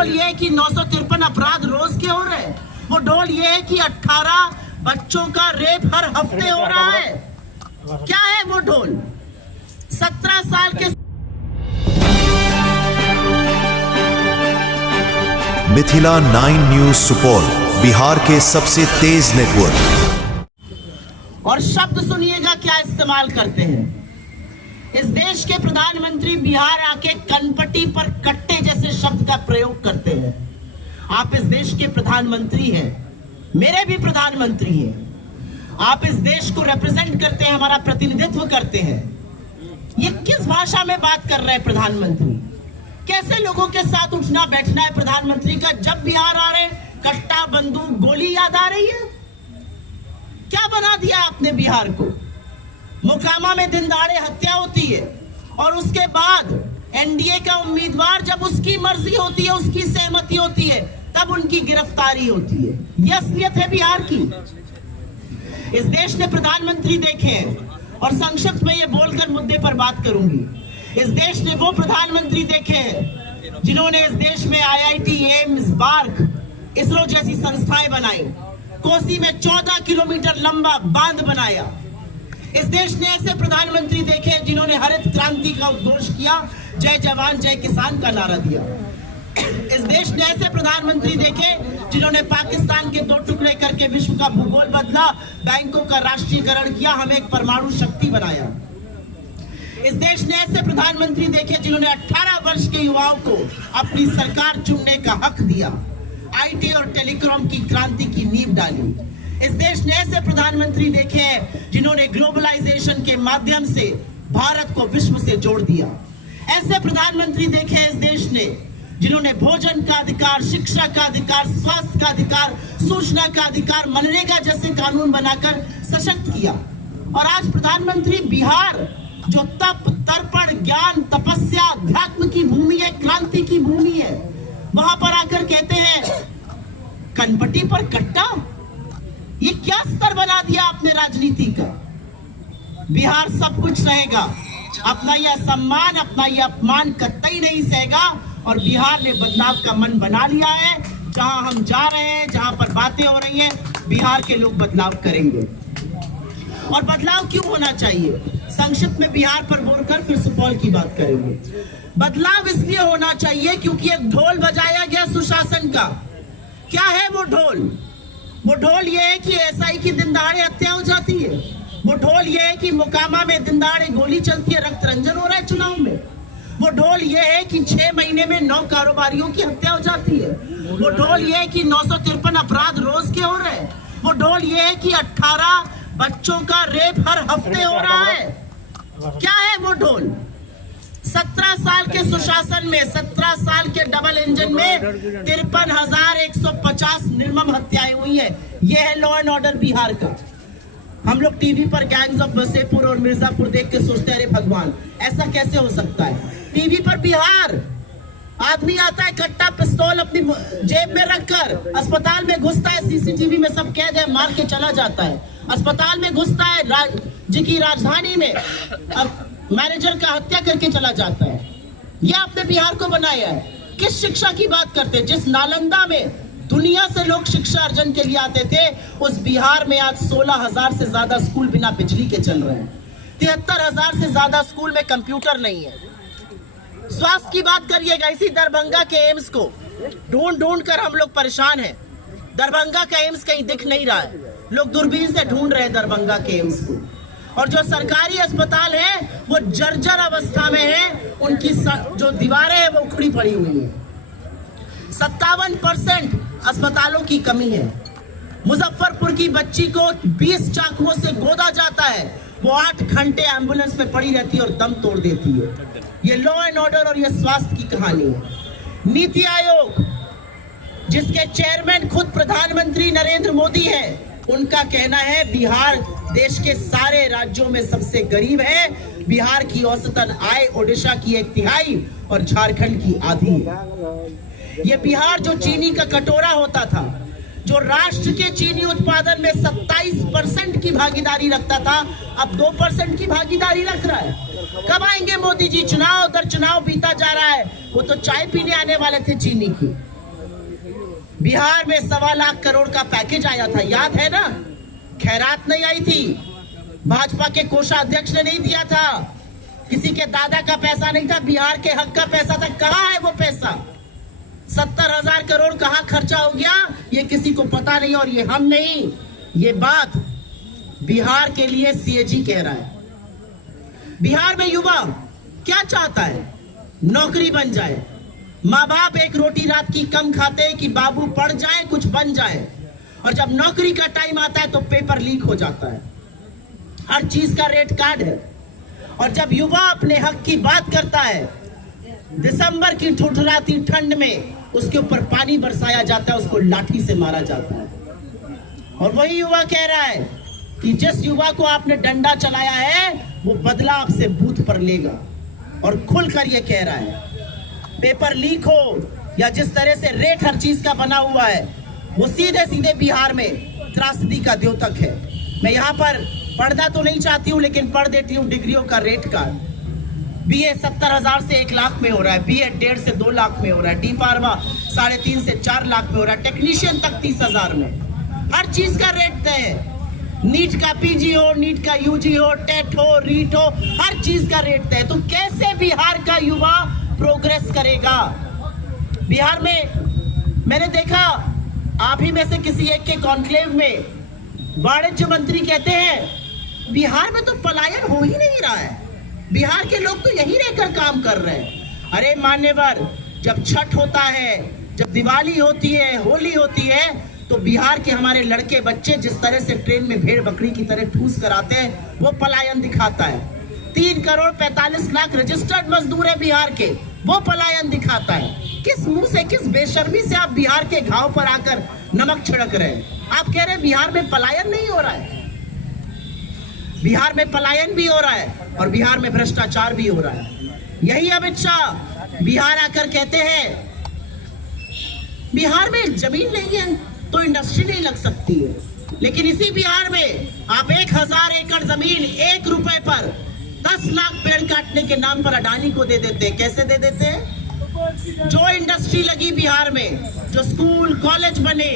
ढोल ये है कि 953 अपराध रोज के हो रहे हैं। वो ढोल ये है कि 18 बच्चों का रेप हर हफ्ते हो रहा है। क्या है वो ढोल? 17 साल के मिथिला 9 न्यूज सुपौल, बिहार के सबसे तेज नेटवर्क। और शब्द सुनिएगा क्या इस्तेमाल करते हैं। इस देश के प्रधानमंत्री बिहार आके कनपटी पर कट्टे जैसे शब्द का प्रयोग करते हैं। आप इस देश के प्रधानमंत्री हैं, मेरे भी प्रधानमंत्री हैं। आप इस देश को रिप्रेजेंट करते हैं, हमारा प्रतिनिधित्व करते हैं। ये किस भाषा में बात कर रहे हैं प्रधानमंत्री? कैसे लोगों के साथ उठना बैठना है प्रधानमंत्री का? जब बिहार आ रहे कट्टा, बंदूक, गोली याद आ रही है? क्या बना दिया आपने बिहार को? मोकामा में दिन दहाड़े हत्या होती है और उसके बाद एनडीए का उम्मीदवार, जब उसकी मर्जी होती है, उसकी सहमति होती है, तब उनकी गिरफ्तारी होती है। यह असलियत है बिहार की। इस देश ने प्रधानमंत्री देखे हैं और संक्षिप्त में ये बोलकर मुद्दे पर बात करूंगी। इस देश ने वो प्रधानमंत्री देखे हैं जिन्होंने इस देश में आईआईटी, एम्स, बार्क, इसरो जैसी संस्थाएं बनाई। कोसी में 14 किलोमीटर लंबा बांध बनाया। इस देश ने ऐसे प्रधानमंत्री देखे जिन्होंने हरित क्रांति का उद्घोष किया, जय जवान जय किसान का नारा दिया। इस देश ने ऐसे प्रधानमंत्री देखे जिन्होंने पाकिस्तान के 2 टुकड़े करके विश्व का भूगोल बदला, बैंकों का राष्ट्रीयकरण किया, हमें एक परमाणु शक्ति बनाया। इस देश ने ऐसे प्रधानमंत्री देखे जिन्होंने 18 वर्ष के युवाओं को अपनी सरकार चुनने का हक दिया, आईटी और टेलीकॉम की क्रांति की नींव डाली। इस देश ने ऐसे प्रधानमंत्री देखे हैं जिन्होंने ग्लोबलाइजेशन के माध्यम से भारत को विश्व से जोड़ दिया। ऐसे प्रधानमंत्री देखे हैं इस देश ने जिन्होंने भोजन का अधिकार, शिक्षा का अधिकार, स्वास्थ्य का अधिकार, सूचना का अधिकार, मनरेगा जैसे कानून बनाकर सशक्त किया। और आज प्रधानमंत्री बिहार, जो तप, तर्पण, ज्ञान, तपस्या, अध्यात्म की भूमि है, क्रांति की भूमि है, वहां पर आकर कहते हैं कनपटी पर कट्टा। ये क्या स्तर बना दिया आपने राजनीति का? बिहार सब कुछ सहेगा, अपना यह सम्मान, अपना यह अपमान कतई नहीं सहेगा। और बिहार ने बदलाव का मन बना लिया है। जहां हम जा रहे हैं, जहां पर बातें हो रही हैं, बिहार के लोग बदलाव करेंगे। और बदलाव क्यों होना चाहिए? संक्षिप्त में बिहार पर बोलकर फिर सुपौल की बात करेंगे। बदलाव इसलिए होना चाहिए क्योंकि एक ढोल बजाया गया सुशासन का। क्या है वो ढोल? वो ढोल ये है कि एसआई की दिन दहाड़े हत्या हो जाती है। वो ढोल ये है कि मोकामा में दिन दहाड़े गोली चलती है, रक्त रंजन हो रहा है चुनाव में। वो ढोल ये है कि 6 महीने में 9 कारोबारियों की हत्या हो जाती है। वो ढोल ये है कि 953 अपराध रोज के हो रहे हैं। वो ढोल ये है कि 18 बच्चों का रेप हर हफ्ते हो रहा है। क्या है वो ढोल? 17 साल के सुशासन में, 17 साल के डबल इंजन में 53,150 निर्मम हत्याएं हुई है। ये है लॉ एंड ऑर्डर बिहार का। हम लोग टीवी पर गैंग्स ऑफ वसेपुर और मिर्जापुर देख के सोचते हैं अरे भगवान, ऐसा कैसे हो सकता है? टीवी पर बिहार, आदमी आता है कट्टा पिस्तौल अपनी जेब में रखकर, अस्पताल में घुसता है, सीसीटीवी में सब कैद है, मार के चला जाता है। अस्पताल में घुसता है राज्य की राजधानी में, मैनेजर का हत्या करके चला जाता है। यह आपने बिहार को बनाया है। किस शिक्षा की बात करते हैं? जिस नालंदा में दुनिया से लोग शिक्षा अर्जन के लिए आते थे, उस बिहार में आज 16,000 से ज्यादा स्कूल बिना बिजली के चल रहे हैं। 73,000 से ज्यादा स्कूल में कंप्यूटर नहीं है। स्वास्थ्य की बात करिएगा, इसी दरभंगा के एम्स को ढूंढ कर हम लोग परेशान हैं। दरभंगा का एम्स कहीं दिख नहीं रहा है, लोग दूरबीन से ढूंढ रहे हैं दरभंगा के एम्स को। और जो सरकारी अस्पताल है वो जर्जर अवस्था में है, उनकी जो दीवारें हैं वो उखड़ी पड़ी हुई है। 57% अस्पतालों की कमी है। मुजफ्फरपुर की बच्ची को 20 चाकुओं से गोदा जाता है, वो 8 घंटे एम्बुलेंस में पड़ी रहती है और दम तोड़ देती है। ये लॉ एंड ऑर्डर और ये स्वास्थ्य की कहानी है। नीति आयोग, जिसके चेयरमैन खुद प्रधानमंत्री नरेंद्र मोदी है, उनका कहना है बिहार देश के सारे राज्यों में सबसे गरीब है। बिहार की औसतन आय ओडिशा की 1/3 और झारखंड की आधी है। ये बिहार जो चीनी का कटोरा होता था, जो राष्ट्र के चीनी उत्पादन में 27% की भागीदारी रखता था, अब 2% की भागीदारी रख रहा है। कब आएंगे मोदी जी? चुनाव दर चुनाव बीता जा रहा है। वो तो चाय पीने आने वाले थे चीनी की। बिहार में 1.25 लाख करोड़ का पैकेज आया था, याद है ना? खैरात नहीं आई थी, भाजपा के कोषाध्यक्ष ने नहीं दिया था, किसी के दादा का पैसा नहीं था, बिहार के हक का पैसा था। कहाँ है वो पैसा? 70,000 करोड़ कहाँ खर्चा हो गया ये किसी को पता नहीं। और ये हम नहीं, ये बात बिहार के लिए सीएजी कह रहा है। बिहार में युवा क्या चाहता है? नौकरी बन जाए। माँ बाप एक रोटी रात की कम खाते हैं कि बाबू पढ़ जाए, कुछ बन जाए। और जब नौकरी का टाइम आता है तो पेपर लीक हो जाता है, हर चीज का रेट कार्ड है। और जब युवा अपने हक की बात करता है, दिसंबर की ठुठुराती ठंड में उसके ऊपर पानी बरसाया जाता है, उसको लाठी से मारा जाता है। और वही युवा कह रहा है कि जिस युवा को आपने डंडा चलाया है वो बदला आपसे बूथ पर लेगा। और खुलकर ये कह रहा है पेपर लीक हो या जिस तरह से रेट हर चीज का बना हुआ है, वो सीधे सीधे बिहार में त्रासदी का द्योतक है। मैं यहाँ पर पढ़ना तो नहीं चाहती हूँ, लेकिन पढ़ देती हूँ डिग्रियों का रेट कार्ड। बीए 70,000 से 1 लाख में हो रहा है, बीएड 1.5 से 2 लाख में हो रहा है, डी फार्मा 3.5 से 4 लाख में हो रहा है, टेक्नीशियन तक 30,000 में। हर चीज का रेट तय है। नीट का पीजी हो, नीट का यूजी हो, टेट हो, रीट हो, हर चीज का रेट तय। तो कैसे बिहार का युवा प्रोग्रेस करेगा? बिहार में मैंने देखा, आप ही में से किसी एक के कॉन्क्लेव में वाणिज्य मंत्री कहते हैं बिहार में तो पलायन हो ही नहीं रहा है, बिहार के लोग तो यहीं रहकर काम कर रहे हैं। अरे मान्यवर, जब छठ होता है, जब दिवाली होती है, होली होती है, तो बिहार के हमारे लड़के बच्चे जिस तरह से ट्रेन में भेड़ बकरी की तरह ठूस कराते हैं, वो पलायन दिखाता है। 3 करोड़ 45 लाख रजिस्टर्ड मजदूर है बिहार के, वो पलायन दिखाता है। किस मुंह से, किस बेशर्मी से आप बिहार के घाव पर आकर नमक छिड़क रहे हैं? आप कह रहे हैं बिहार में पलायन नहीं हो रहा है। बिहार में पलायन भी हो रहा है और बिहार में भ्रष्टाचार भी हो रहा है। यही अमित शाह बिहार आकर कहते हैं बिहार में जमीन नहीं है तो इंडस्ट्री नहीं लग सकती है। लेकिन इसी बिहार में आप 1000 एकड़ जमीन 1 रुपए पर 10 लाख पेड़ काटने के नाम पर अडानी को दे देते हैं। कैसे दे देते हैं? जो इंडस्ट्री लगी बिहार में, जो स्कूल कॉलेज बने,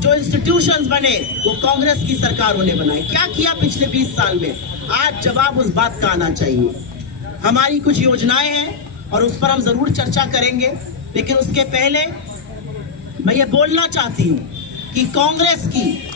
जो इंस्टीट्यूशंस बने, वो कांग्रेस की सरकारों ने बनाए। क्या किया पिछले 20 साल में? आज जवाब उस बात का आना चाहिए। हमारी कुछ योजनाएं हैं और उस पर हम जरूर चर्चा करेंगे, लेकिन उसके पहले मैं ये बोलना चाहती हूँ कि कांग्रेस की